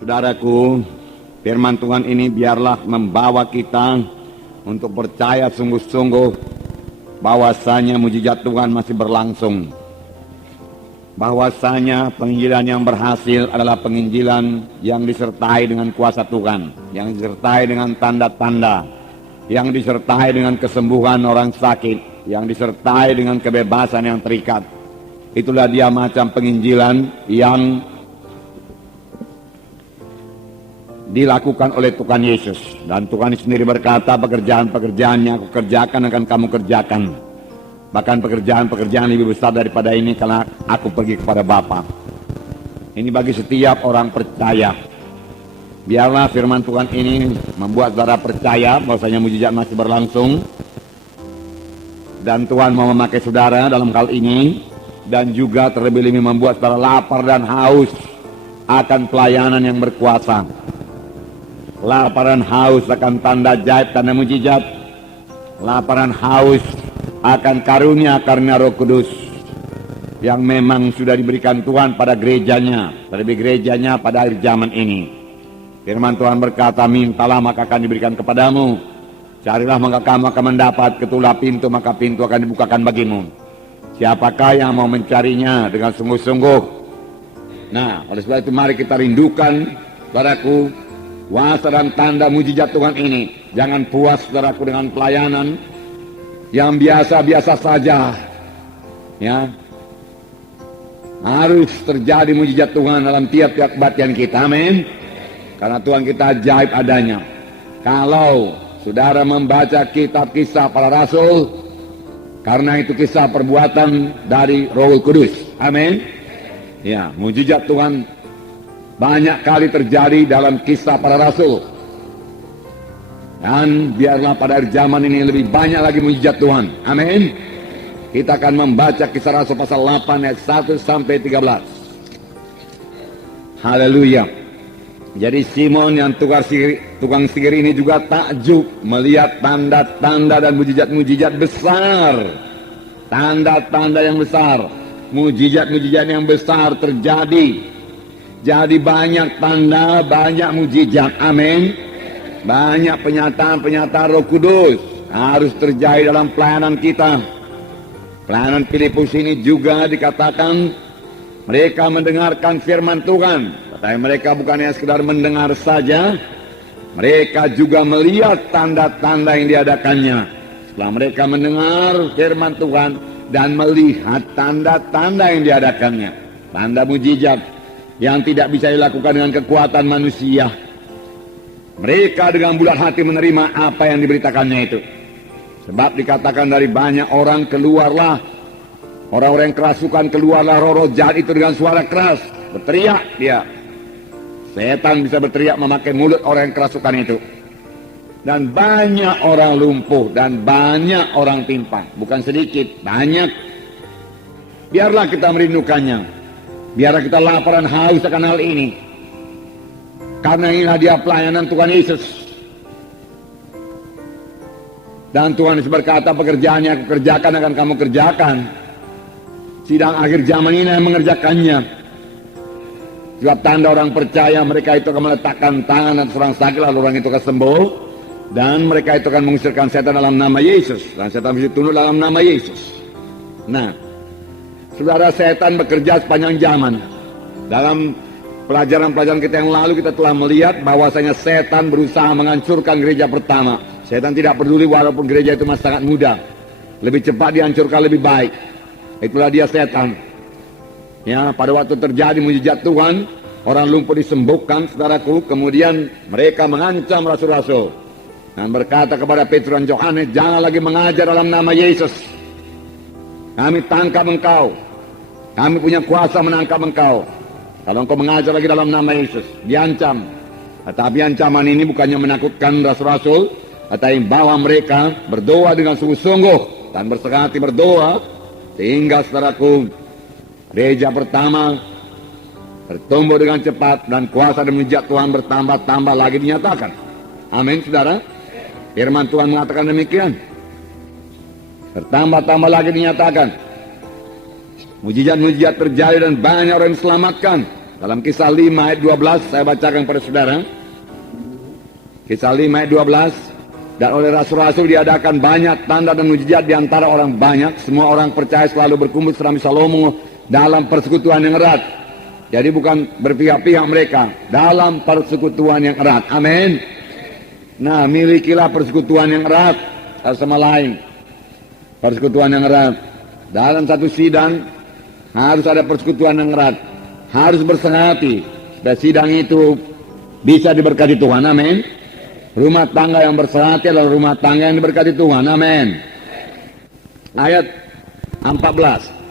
Saudaraku, firman Tuhan ini biarlah membawa kita untuk percaya sungguh-sungguh bahwasanya mujizat Tuhan masih berlangsung. Bahwasanya penginjilan yang berhasil adalah penginjilan yang disertai dengan kuasa Tuhan, yang disertai dengan tanda-tanda, yang disertai dengan kesembuhan orang sakit, yang disertai dengan kebebasan yang terikat. Itulah dia macam penginjilan yang dilakukan oleh Tuhan Yesus. Dan Tuhan sendiri berkata, pekerjaan-pekerjaan yang aku kerjakan akan kamu kerjakan. Bahkan pekerjaan-pekerjaan lebih besar daripada ini karena aku pergi kepada Bapa. Ini bagi setiap orang percaya. Biarlah firman Tuhan ini membuat saudara percaya bahwasanya mujizat masih berlangsung. Dan Tuhan mau memakai saudara dalam hal ini. Dan juga terlebih-lebih membuat saudara lapar dan haus akan pelayanan yang berkuasa. Lapar dan haus akan tanda ajaib, tanda mujizat. Lapar dan haus akan karunia Roh Kudus yang memang sudah diberikan Tuhan pada gerejanya, terlebih gerejanya pada akhir zaman ini. Firman Tuhan berkata, mintalah maka akan diberikan kepadamu, carilah maka kamu akan mendapat, ketuklah pintu maka pintu akan dibukakan bagimu. Siapakah yang mau mencarinya dengan sungguh-sungguh? Nah, oleh sebab itu mari kita rindukan, saudaraku, kuasa dan tanda mujizat Tuhan ini. Jangan puas, saudaraku, dengan pelayanan yang biasa-biasa saja. Ya, harus terjadi mujizat Tuhan dalam tiap-tiap kebaktian kita. Amin. Karena Tuhan kita ajaib adanya. Kalau saudara membaca kitab Kisah Para Rasul, karena itu kisah perbuatan dari Roh Kudus. Amin. Ya, mujizat Tuhan banyak kali terjadi dalam Kisah Para Rasul. Dan biarlah pada akhir zaman ini lebih banyak lagi mujizat Tuhan. Amin. Kita akan membaca Kisah Rasul pasal 8 ayat 1 sampai 13. Haleluya. Jadi Simon yang tukang sihir ini juga takjub melihat tanda-tanda dan mujizat-mujizat besar. Tanda-tanda yang besar, mujizat-mujizat yang besar terjadi. Jadi banyak tanda, banyak mujizat. Amin. Banyak penyataan-penyataan Roh Kudus harus terjadi dalam pelayanan kita. Pelayanan Filipus ini juga dikatakan mereka mendengarkan firman Tuhan. Tapi mereka bukan hanya sekedar mendengar saja, mereka juga melihat tanda-tanda yang diadakannya. Setelah mereka mendengar firman Tuhan dan melihat tanda-tanda yang diadakannya, tanda mujizat yang tidak bisa dilakukan dengan kekuatan manusia, mereka dengan bulat hati menerima apa yang diberitakannya itu. Sebab dikatakan dari banyak orang keluarlah orang-orang yang kerasukan, keluarlah roh-roh jahat itu dengan suara keras, berteriak dia. Setan bisa berteriak memakai mulut orang yang kerasukan itu. Dan banyak orang lumpuh dan banyak orang timpang. Bukan sedikit, banyak. Biarlah kita merindukannya. Biarlah kita lapar dan haus akan hal ini. Karena inilah dia pelayanan Tuhan Yesus. Dan Tuhan Yesus berkata, pekerjaan yang aku kerjakan akan kamu kerjakan. Sidang akhir zaman ini yang mengerjakannya. Sebab tanda orang percaya, mereka itu akan meletakkan tangan atas orang sakit, lalu orang itu akan sembuh. Dan mereka itu akan mengusirkan setan dalam nama Yesus. Dan setan bisa tunduk dalam nama Yesus. Nah, saudara, setan bekerja sepanjang zaman. Dalam pelajaran-pelajaran kita yang lalu kita telah melihat bahwasanya setan berusaha menghancurkan gereja pertama. Setan tidak peduli walaupun gereja itu masih sangat muda. Lebih cepat dihancurkan lebih baik. Itulah dia setan. Ya, pada waktu terjadi mujizat Tuhan, orang lumpuh disembuhkan, saudaraku. Kemudian mereka mengancam rasul-rasul dan berkata kepada Petrus dan Yohanes, jangan lagi mengajar dalam nama Yesus. Kami tangkap engkau. Kami punya kuasa menangkap engkau. Kalau engkau mengajar lagi dalam nama Yesus, diancam. Tetapi ancaman ini bukannya menakutkan rasul-rasul, tetapi bahwa mereka berdoa dengan sungguh-sungguh dan berserah hati berdoa, sehingga saudaraku, gereja pertama bertumbuh dengan cepat dan kuasa dan mujizat Tuhan bertambah-tambah lagi dinyatakan. Amin, saudara. Firman Tuhan mengatakan demikian. Bertambah-tambah lagi dinyatakan. Mujizat-mujizat terjadi dan banyak orang diselamatkan. Dalam Kisah 5 ayat 12 saya bacakan kepada saudara. Kisah 5 ayat 12. Dan oleh rasul-rasul diadakan banyak tanda dan mujizat di antara orang banyak. Semua orang percaya selalu berkumpul serambi Salomo dalam persekutuan yang erat. Jadi bukan berpihak-pihak mereka, dalam persekutuan yang erat. Amin. Nah, milikilah persekutuan yang erat sama lain. Persekutuan yang erat. Dalam satu sidang harus ada persekutuan yang erat. Harus bersehati supaya sidang itu bisa diberkati Tuhan. Amin. Rumah tangga yang bersehati adalah rumah tangga yang diberkati Tuhan. Amin. Ayat 14.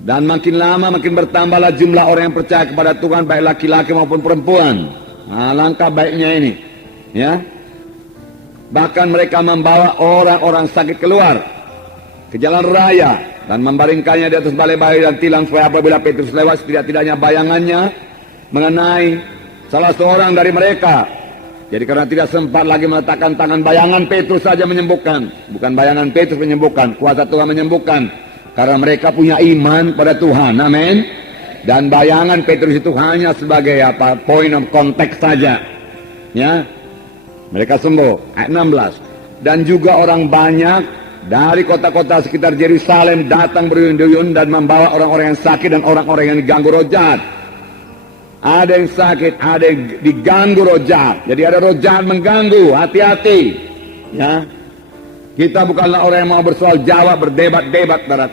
Dan makin lama makin bertambahlah jumlah orang yang percaya kepada Tuhan, baik laki-laki maupun perempuan. Nah, langkah baiknya ini, ya. Bahkan mereka membawa orang-orang sakit keluar ke jalan raya dan membaringkannya di atas balai-balai dan tilang, supaya apabila Petrus lewat, setidak-tidaknya bayangannya mengenai salah seorang dari mereka. Jadi karena tidak sempat lagi meletakkan tangan, bayangan Petrus saja menyembuhkan. Bukan bayangan Petrus menyembuhkan, kuasa Tuhan menyembuhkan. Karena mereka punya iman pada Tuhan. Amin. Dan bayangan Petrus itu hanya sebagai point of contact saja. Ya. Mereka sembuh. Ayat 16. Dan juga orang banyak dari kota-kota sekitar Yerusalem datang berduyun-duyun dan membawa orang-orang yang sakit dan orang-orang yang diganggu roh jahat. Ada yang sakit, ada yang diganggu roh jahat. Jadi ada roh jahat mengganggu, hati-hati. Ya. Kita bukanlah orang yang mau bersoal jawab, berdebat-debat, saudara.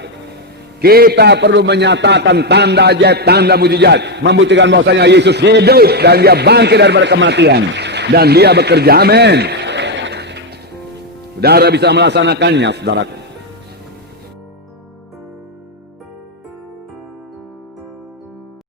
Kita perlu menyatakan tanda ajaib, tanda mujizat, membuktikan bahwasanya Yesus hidup dan dia bangkit daripada kematian dan dia bekerja. Amin. Saudara bisa melaksanakannya, saudara.